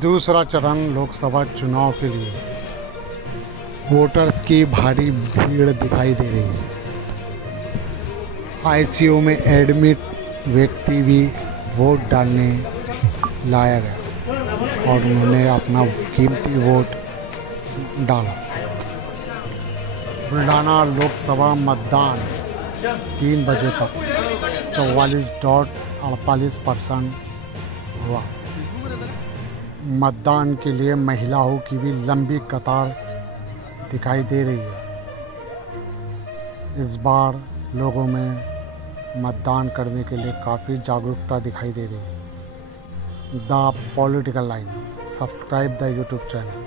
दूसरा चरण लोकसभा चुनाव के लिए वोटर्स की भारी भीड़ दिखाई दे रही है। आईसीयू में एडमिट व्यक्ति भी वोट डालने लाया गया और उन्होंने अपना कीमती वोट डाला। बुल्ढाना लोकसभा मतदान 3 बजे तक 44.48% हुआ। मतदान के लिए महिलाओं की भी लंबी कतार दिखाई दे रही है। इस बार लोगों में मतदान करने के लिए काफ़ी जागरूकता दिखाई दे रही है। The political line, subscribe the YouTube channel.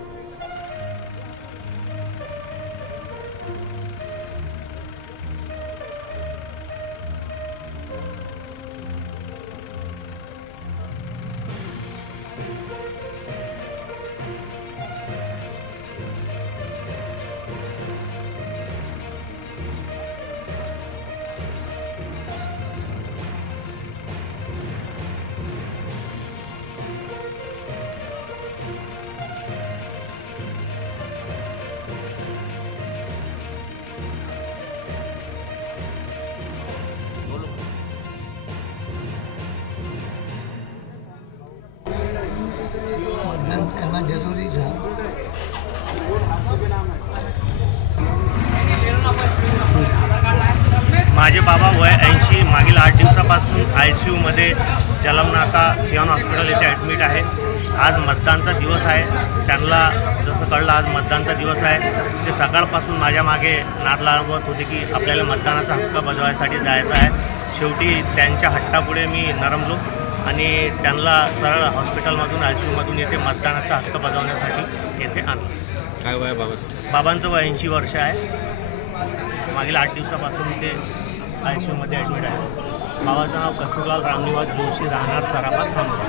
मतदान करना जरूरी था। माझे बाबा वय 80, मागील 8 दिवसापासून ICUमध्ये जलमनाका सियान हॉस्पिटल येथे ॲडमिट आहे। आज मतदानचा दिवस आहे। त्यांना जसं कळलं आज मतदानचा दिवस आहे, ते सकाळपासून माझ्या मागे नाद लावत होते की आपल्याला मतदानाचा हक्क बजावण्यासाठी जायचं आहे। शेवटी त्यांच्या हट्टापुढे मी नरमलो आणि त्यांना सरळ हॉस्पिटलमधून ICUमधून येथे मतदानाचा हक्क बजावण्यासाठी येथे आणलं। काय वय बाबांचं वय 80 वर्ष आहे। मागील 8 दिवसापासून ते ICUमध्ये ॲडमिट आहे। बाबाचं नाव कस्तुरलाल रामनिवास जोशी, राहणार सराफा, थांबवा।